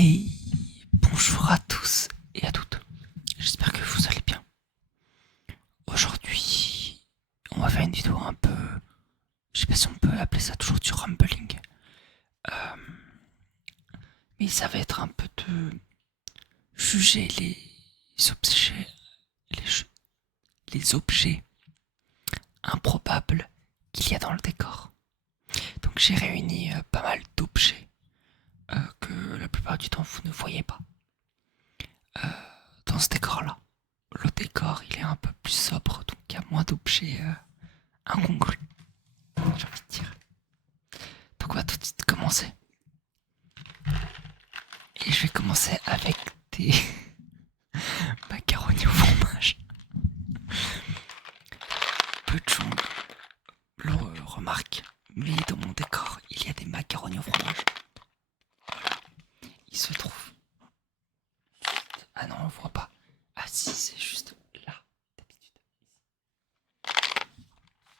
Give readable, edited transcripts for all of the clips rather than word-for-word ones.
Hey, bonjour à tous et à toutes. J'espère que vous allez bien. Aujourd'hui, on va faire une vidéo un peu, je sais pas si on peut appeler ça toujours du rumbling, Euh, mais ça va être un peu de juger les objets, les objets improbables qu'il y a dans le décor. Donc j'ai réuni pas mal d'objets que la plupart du temps vous ne voyez pas euh, dans ce décor-là. Le décor il est un peu plus sobre, donc il y a moins d'objets incongrus, j'ai envie de dire. Donc on va tout de suite commencer. Et je vais commencer avec des macaronis au fromage. Peu de gens le remarquent, mais dans mon décor, il y a des macaronis au fromage. Il se trouve. Ah non, on voit pas. Ah si, c'est juste là, d'habitude.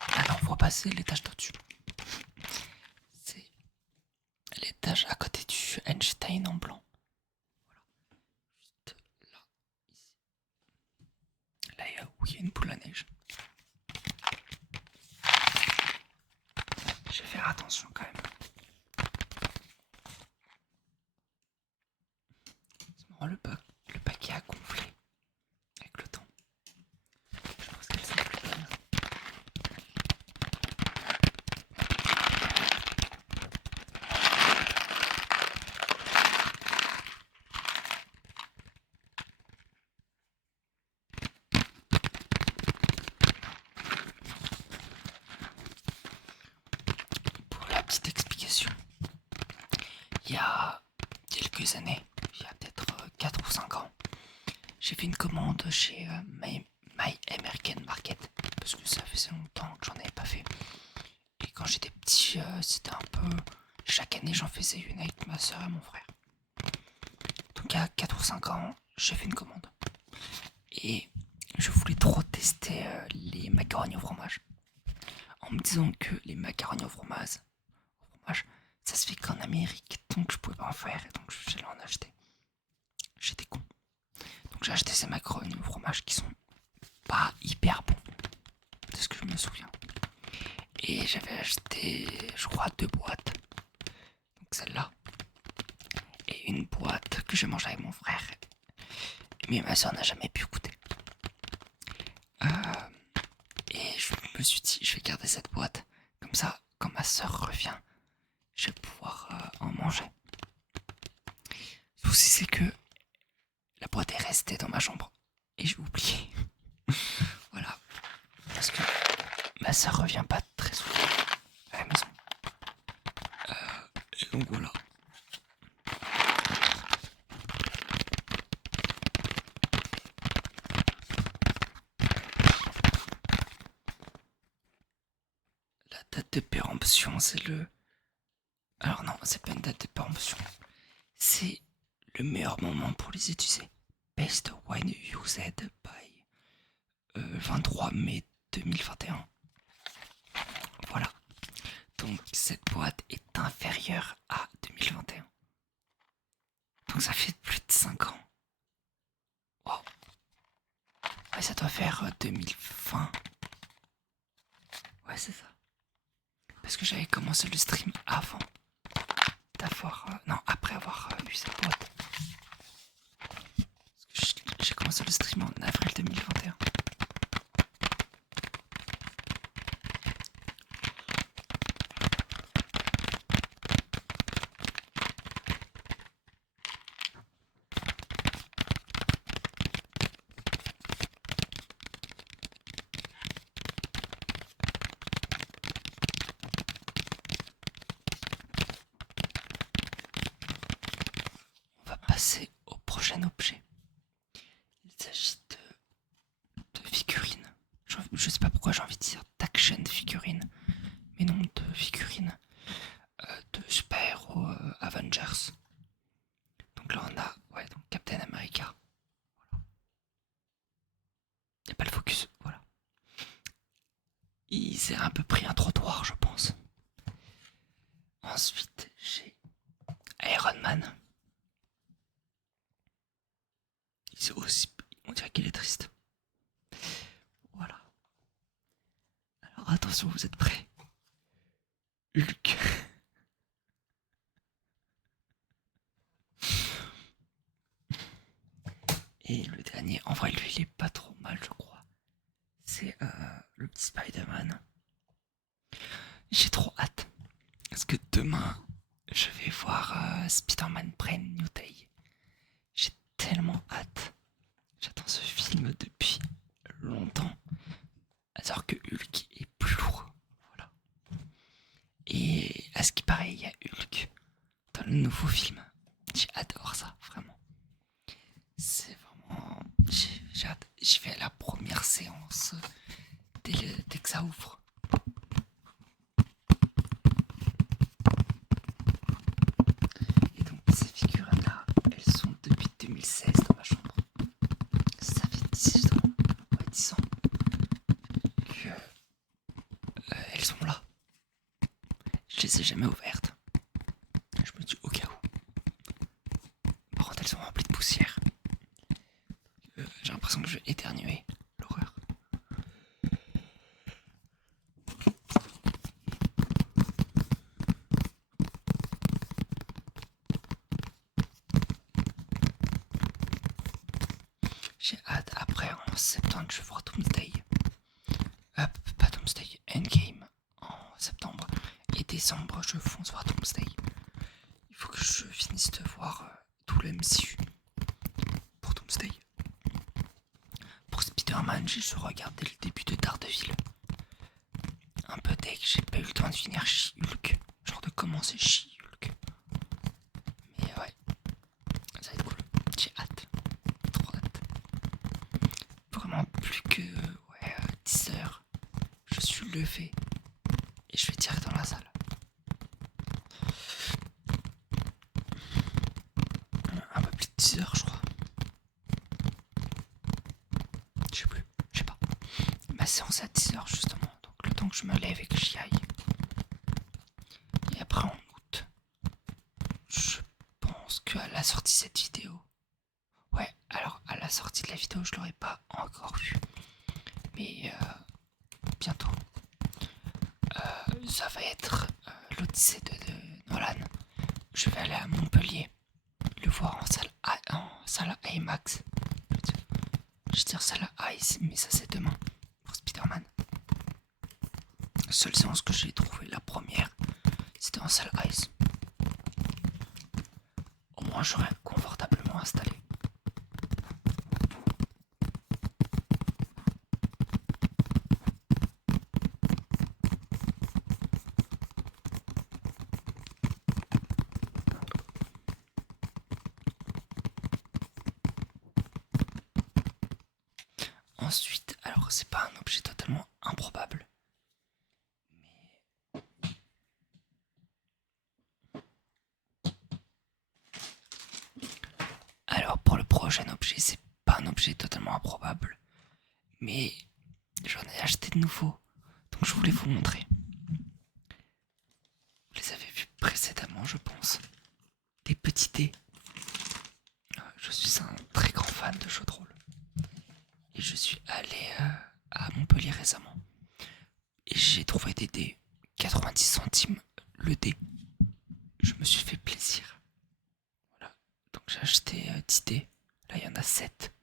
Ah non, on voit pas, c'est l'étage d'au-dessus. C'est l'étage à côté du Einstein en blanc. Juste là, ici. Là, où il y a une boule à neige. Je vais faire attention quand même. C'est marrant, le paquet a gonflé avec le temps. Je pense qu'elle sera plus bonne. Pour la petite explication, il y a quelques années, il y a peut-être 4 ou 5 ans, j'ai fait une commande chez My American Market parce que ça faisait longtemps que j'en avais pas fait. Et quand j'étais petit, c'était un peu. Chaque année, j'en faisais une avec ma soeur et mon frère. Donc, il y a 4 ou 5 ans, j'ai fait une commande. Et je voulais trop tester les macaronis au fromage. En me disant que les macaronis au fromage, ça se fait qu'en Amérique. Donc, je pouvais pas en faire. Et donc, j'allais en acheter. J'étais con. Donc, j'ai acheté ces macaronis au fromage qui sont pas hyper bons. C'est ce que je me souviens. Et j'avais acheté, je crois, 2 boîtes. Donc, celle-là. Et une boîte que je mangeais avec mon frère. Mais ma soeur n'a jamais pu goûter. Euh, et je me suis dit, je vais garder cette boîte. Comme ça, quand ma soeur revient, je vais pouvoir en manger. Le souci, c'est que la boîte est restée dans ma chambre. Et j'ai oublié. Voilà. Parce que ma soeur revient pas très souvent à la maison. Et donc voilà. La date de péremption, c'est le. Alors non, c'est pas une date de péremption. C'est le meilleur moment pour les utiliser. Best wine used by 23 mai 2021. Voilà. Donc cette boîte est inférieure à 2021. Donc ça fait plus de 5 ans. Wow. Ouais, ça doit faire 2020. Ouais, c'est ça. Parce que j'avais commencé le stream avant d'avoir. Non, après avoir eu cette boîte. Parce que j'ai commencé le stream en avril 2021. On va passer au prochain objet. Il s'agit de figurines. Je sais pas pourquoi j'ai envie de dire d'action figurines. Mais non, de figurines de super-héros Avengers. Donc là on a ouais, donc Captain America. Y a pas le focus, voilà. Il s'est un peu pris un trottoir, je pense. Ensuite, j'ai Iron Man. aussi, on dirait qu'il est triste. Voilà. Alors attention, vous êtes prêts? Hulk. Et le dernier, en vrai, lui, il est pas trop mal, je crois. C'est le petit Spider-Man. J'ai trop hâte. Parce que demain, je vais voir Spider-Man Brand New Day. J'ai tellement hâte. J'attends ce film depuis longtemps. Alors que Hulk est plus lourd. Voilà. Et à ce qui paraît, il y a Hulk dans le nouveau film. J'adore ça, vraiment. C'est vraiment. J'ai hâte. J'y vais à la première séance dès que ça ouvre. Et donc, ces figurines-là, elles sont depuis 2016 dans ma chambre. Ça fait 10 ans, ouais, 10 ans que elles sont là. Je les ai jamais ouvertes. Je me dis au cas où. Par contre, elles sont remplies de poussière. J'ai l'impression que je vais éternuer. L'horreur. J'ai hâte. Après, en septembre, je vais voir Doomsday. Pas Doomsday, Endgame en septembre. Et décembre, je fonce voir Doomsday. Il faut que je finisse de voir tout le MCU pour Doomsday. Pour Spider-Man, j'ai regardé le début de Daredevil. Un peu dès que j'ai pas eu le temps de finir She-Hulk. Genre de commencer She-Hulk. Mais ouais, ça va être cool. J'ai hâte. Trop hâte. Vraiment plus que 10 heures. Je suis levé et je vais tirer dans la salle. Un peu plus de 10 heures, je crois. Je sais plus, je sais pas. Ma séance est à 10 heures justement, donc le temps que je me lève et que j'y aille. Et après en août, je pense qu'à la sortie de cette vidéo. Ouais, alors à la sortie de la vidéo, je l'aurais pas encore vu. Mais bientôt. Ça va être l'Odyssée de Nolan. Je vais aller à Montpellier, le voir en salle IMAX. Je veux dire salle Ice, mais ça c'est demain pour Spider-Man. La seule séance que j'ai trouvée, la première, c'était en salle Ice. Au moins j'aurais confortablement installé. Ensuite, alors c'est pas un objet totalement improbable, mais alors pour le prochain objet, c'est pas un objet totalement improbable, mais j'en ai acheté de nouveaux, donc je voulais vous montrer. Vous les avez vus précédemment, je pense. Des petits dés. Je suis un très grand fan de jeux de rôle. Et je suis allé à Montpellier récemment. Et j'ai trouvé des dés 90 centimes le dé. Je me suis fait plaisir. Voilà. Donc j'ai acheté 10 dés. Là il y en a 7.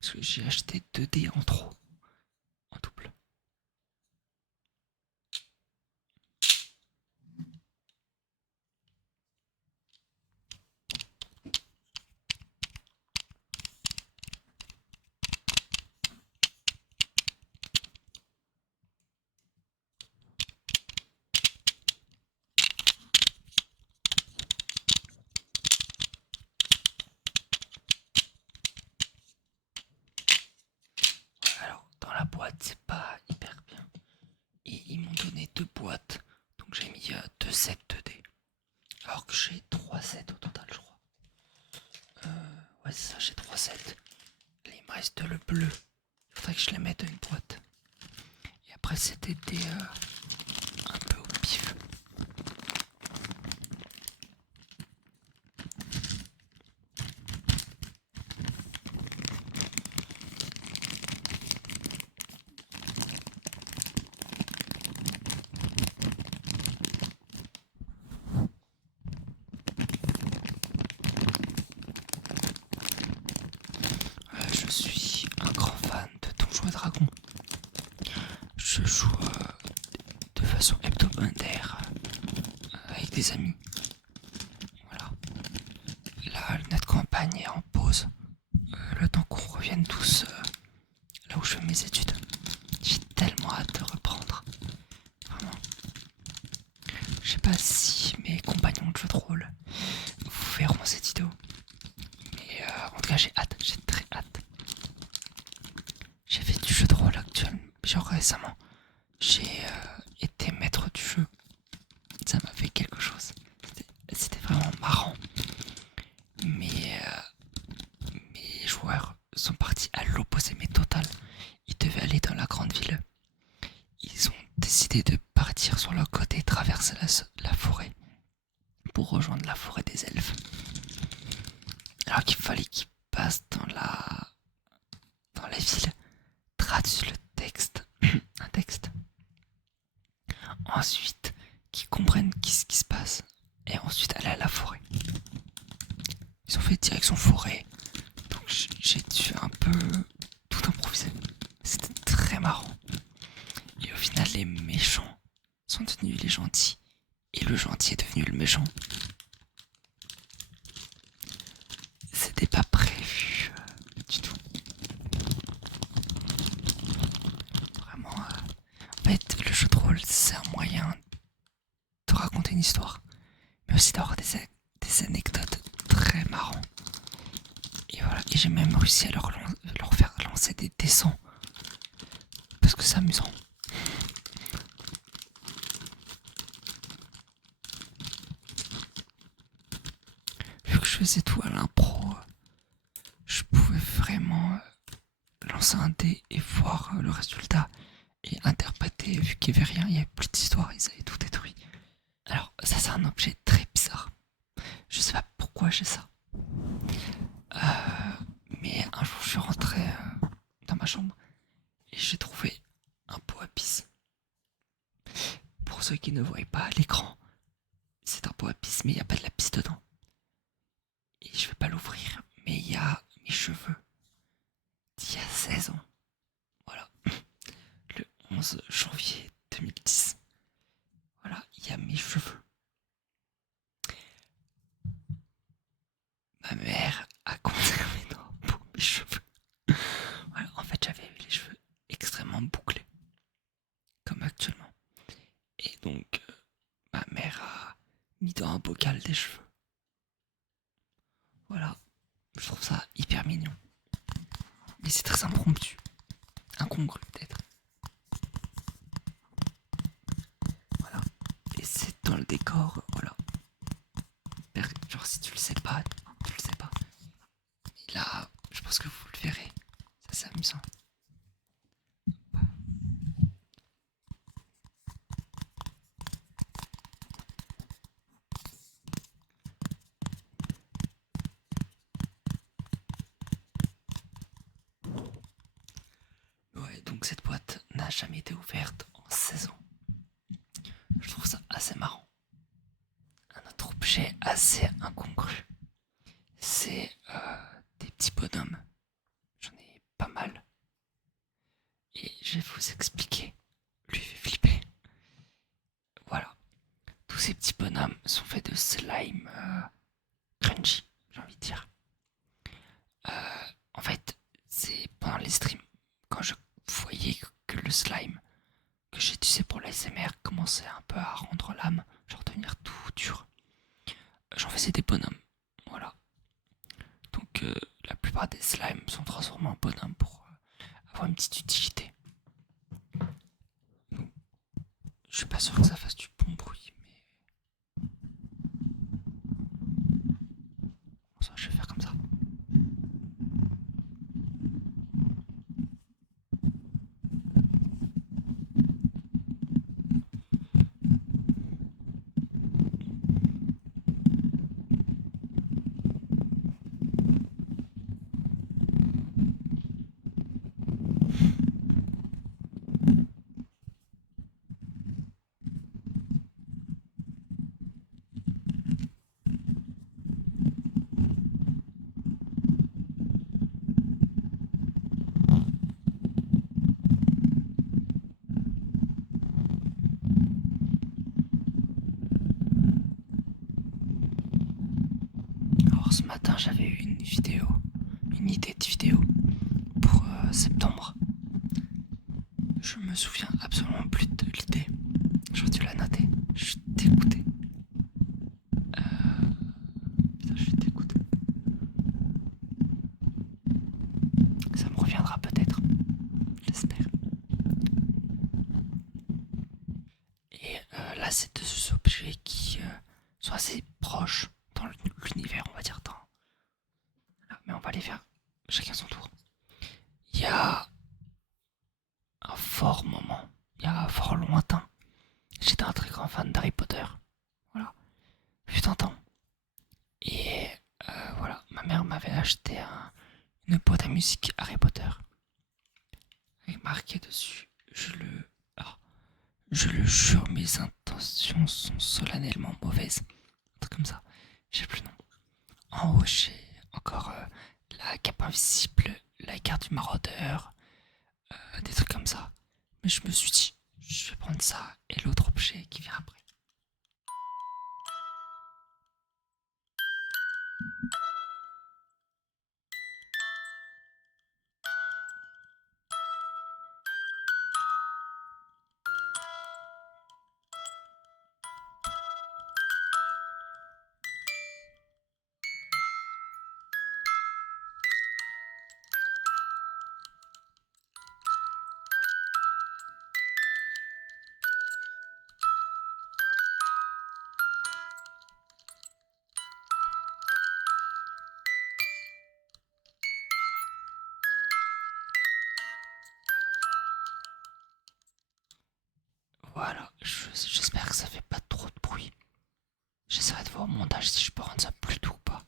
Parce que j'ai acheté 2 dés en trop. En double. Alors dans la boîte c'est pas hyper bien. Et ils m'ont donné 2 boîtes. Donc j'ai mis 2 sets de dés. Alors que j'ai 3 sets au total je crois. Ouais c'est ça, j'ai 3 sets. Là il me reste le bleu. Il faudrait que je les mette dans une boîte. Et après c'était des un peu au pif. des amis. Voilà. Là, notre campagne est en pause. Le temps qu'on revienne tous là où je fais mes études. J'ai tellement hâte de reprendre. Vraiment. Je sais pas si mes compagnons de jeu de rôle vous verront cette vidéo. Mais en tout cas, j'ai hâte. J'ai très hâte. J'ai fait du jeu de rôle actuellement. Genre récemment. J'ai été maître du jeu. Ça m'a fait quelque chose. C'était vraiment marrant. Mais mes joueurs sont partis à l'opposé mais total. Ils devaient aller dans la grande ville. Ils ont décidé de partir sur leur côté et traverser la forêt pour rejoindre la forêt des elfes. Alors qu'il fallait qu'ils passent dans la ville, traduisent le texte, un texte. Ensuite, qu'ils comprennent ce qui se passe et ensuite aller à la forêt. Ils ont fait direction forêt, donc j'ai dû un peu tout improviser. C'était très marrant. Et au final, les méchants sont devenus les gentils et le gentil est devenu le méchant. C'était pas prévu du tout. Vraiment, en fait, le jeu de rôle, c'est un moyen de raconter une histoire, mais aussi d'avoir des anecdotes très marrantes. Et voilà, et j'ai même réussi à leur faire lancer des dessins parce que c'est amusant. Vu que je faisais tout à l'impro, je pouvais vraiment lancer un dé et voir le résultat et interpréter. Vu qu'il n'y avait rien, il n'y avait plus d'histoire, ils avaient tout détruit. Alors ça c'est un objet très bizarre. Je sais pas pourquoi j'ai ça. Mais un jour je suis rentré dans ma chambre et j'ai trouvé un pot à pisse. Pour ceux qui ne voient pas à l'écran, c'est un pot à pisse mais il n'y a pas de la pisse dedans. Et je vais pas l'ouvrir, mais il y a mes cheveux d'il y a 16 ans. Voilà. Le 11 janvier 2010. Voilà, il y a mes cheveux. Ma mère a conservé dans un pot mes cheveux. Voilà, en fait, j'avais les cheveux extrêmement bouclés, comme actuellement. Et donc, ma mère a mis dans un bocal des cheveux. Voilà, je trouve ça hyper mignon. Mais c'est très impromptu. Incongru, peut-être. Voilà. Et c'est dans le décor, voilà. Genre, si tu le sais pas, tu le sais pas. Et là, je pense que vous le verrez. Ça, c'est amusant. Ouais, donc cette boîte n'a jamais été ouverte en 16 ans. Je trouve ça assez marrant. Un autre objet assez incongru, c'est des petits bonhommes. J'en ai pas mal. Et je vais vous expliquer. Lui fait flipper. Voilà. Tous ces petits bonhommes sont faits de slime crunchy, j'ai envie de dire. En fait, c'est pendant les streams, quand je voyais que le slime que j'utilisais pour l'ASMR commençait un peu à rendre l'âme, genre devenir tout dur. J'en faisais des bonhommes. Voilà. Donc la plupart des slimes sont transformés en bonhommes pour avoir une petite utilité. Donc, je suis pas sûr que ça fasse du bon bruit, mais bon, ça, je vais faire comme ça. Alors ce matin j'avais eu une idée de vidéo pour septembre. Je me souviens absolument plus de l'idée. J'aurais dû la noter. Je suis dégoûté. Putain, je suis dégoûté. Ça me reviendra peut-être. J'espère. Et là, c'est deux objets qui sont assez proches dans l'univers, on va dire. Mais on va les faire chacun son tour. Il y a un fort moment, il y a un fort lointain. J'étais un très grand fan d'Harry Potter. Voilà. Fut un temps. Et voilà, ma mère m'avait acheté une boîte à musique Harry Potter. Avec marqué dessus, je le jure, mes intentions sont solennellement mauvaises. Un truc comme ça. J'ai plus le nom. En haut, j'ai encore la cape invisible, la carte du maraudeur, des trucs comme ça. Mais je me suis dit, je vais prendre ça et l'autre objet qui vient après. Voilà, j'espère que ça fait pas trop de bruit. J'essaierai de voir au montage si je peux rendre ça plus doux ou pas.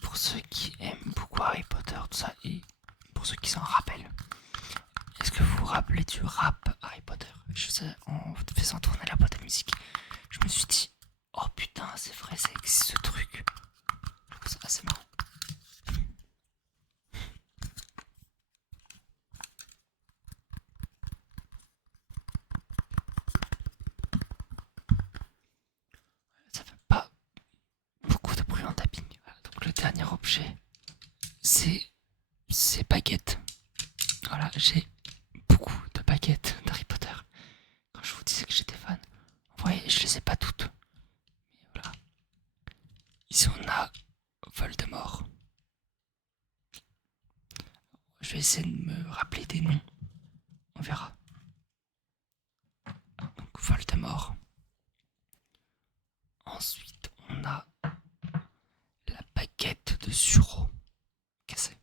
Pour ceux qui aiment beaucoup Harry Potter, tout ça, et pour ceux qui s'en rappellent, est-ce que vous vous rappelez du rap Harry Potter? Je sais, en faisant tourner la boîte à musique, je me suis dit, oh putain, c'est vrai, ça existe ce truc. Je trouve ça assez marrant. Ça fait pas beaucoup de bruit en tapping. Voilà, donc le dernier objet, c'est baguettes. Voilà, j'ai beaucoup de baguettes d'Harry Potter. Quand je vous disais que j'étais fan, en vrai, je les ai pas toutes. Mais voilà. Ici, on a Voldemort. Je vais essayer de me rappeler des noms. On verra. Donc, Voldemort. Ensuite, on a la baguette de Suro. Cassée.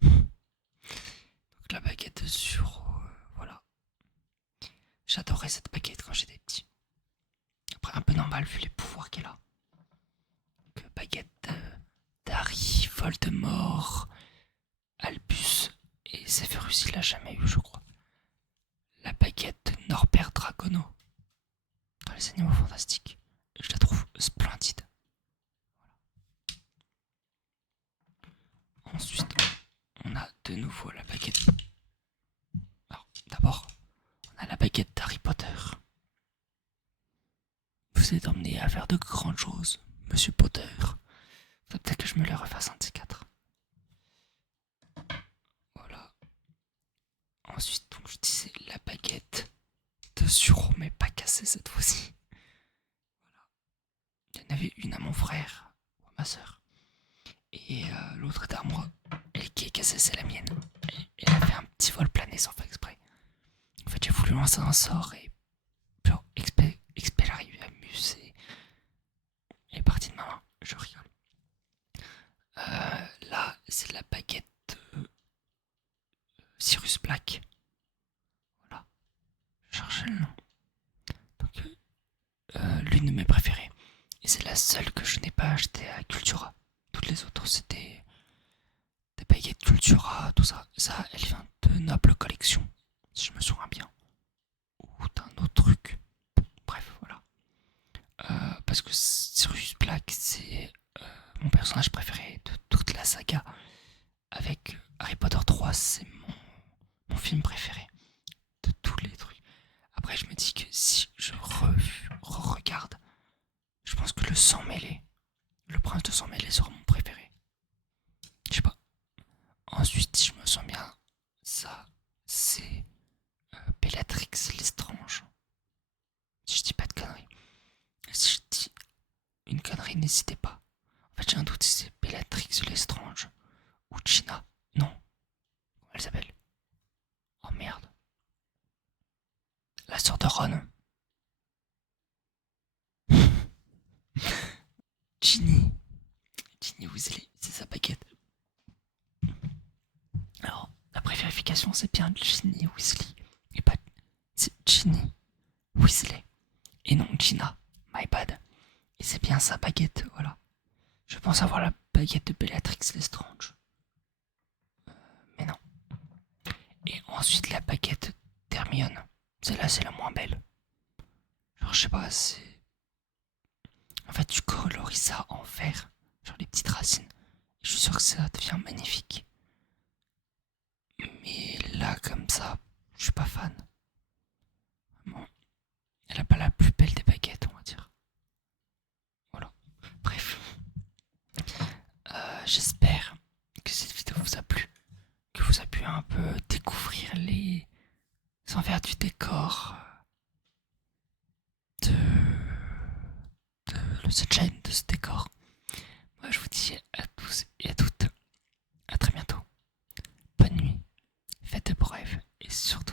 Donc, la baguette de Suro, voilà. J'adorais cette baguette quand j'étais petit. Après, un peu normal vu les pouvoirs qu'elle a. Donc, baguette d'Harry, Voldemort, Albus et Severus, il l'a jamais eu, je crois. La baguette de Norbert Dragono dans les Animaux Fantastiques. Je la trouve splendide. Voilà. Ensuite, on a de nouveau la baguette. Alors, d'abord, on a la baguette d'Harry Potter. Vous êtes emmené à faire de grandes choses, Monsieur Potter. Faut peut-être que je me les refasse un de ces quatre. Voilà. Ensuite, donc, je disais la baguette de Suro, mais pas cassée cette fois-ci. Voilà. Il y en avait une à mon frère ou à ma soeur. Et l'autre était à moi. Elle qui est cassée, c'est la mienne. Elle a fait un petit vol plané sans faire exprès. En fait, j'ai voulu lancer un sort et genre, Expel arrive à m'user. Elle est partie de ma main. Je rigole. Là, c'est la baguette de Sirius Black. Voilà. Je cherchais le nom. Donc, l'une de mes préférées. Et c'est la seule que je n'ai pas achetée à Cultura. Toutes les autres, c'était des baguettes Cultura, tout ça. Ça, elle vient de Noble Collection, si je me souviens bien. Ou d'un autre truc. Bref, voilà. Parce que Sirius Black, c'est mon personnage préféré de toute la saga. Avec Harry Potter 3, c'est mon film préféré de tous les trucs. Après, je me dis que si je regarde sang mêlé. Le prince de sang mêlé sera mon préféré. Je sais pas. Ensuite, si je me sens bien, ça, c'est Bellatrix Lestrange. Si je dis pas de conneries. Si je dis une connerie, n'hésitez pas. En fait, j'ai un doute si c'est Bellatrix Lestrange ou Gina. Non. Comment elle s'appelle? Oh merde. La sœur de Ron. Ginny. Ginny Weasley, c'est sa baguette. Alors, après vérification, c'est bien Ginny Weasley. Et pas. C'est Ginny Weasley. Et non Gina. My bad. Et c'est bien sa baguette, voilà. Je pense avoir la baguette de Bellatrix Lestrange. Mais non. Et ensuite la baguette d'Hermione. Celle-là, c'est la moins belle. Genre, je sais pas, c'est. En fait, tu coloris ça en vert. Genre les petites racines. Je suis sûr que ça devient magnifique. Mais là, comme ça, je suis pas fan. Bon, elle a pas la plus belle des baguettes, on va dire. Voilà. Bref. J'espère que cette vidéo vous a plu. Que vous a pu un peu découvrir les envers du décor de, de cette chaîne, de ce décor. Moi, je vous dis à tous et à toutes, à très bientôt. Bonne nuit, faites de beaux rêves et surtout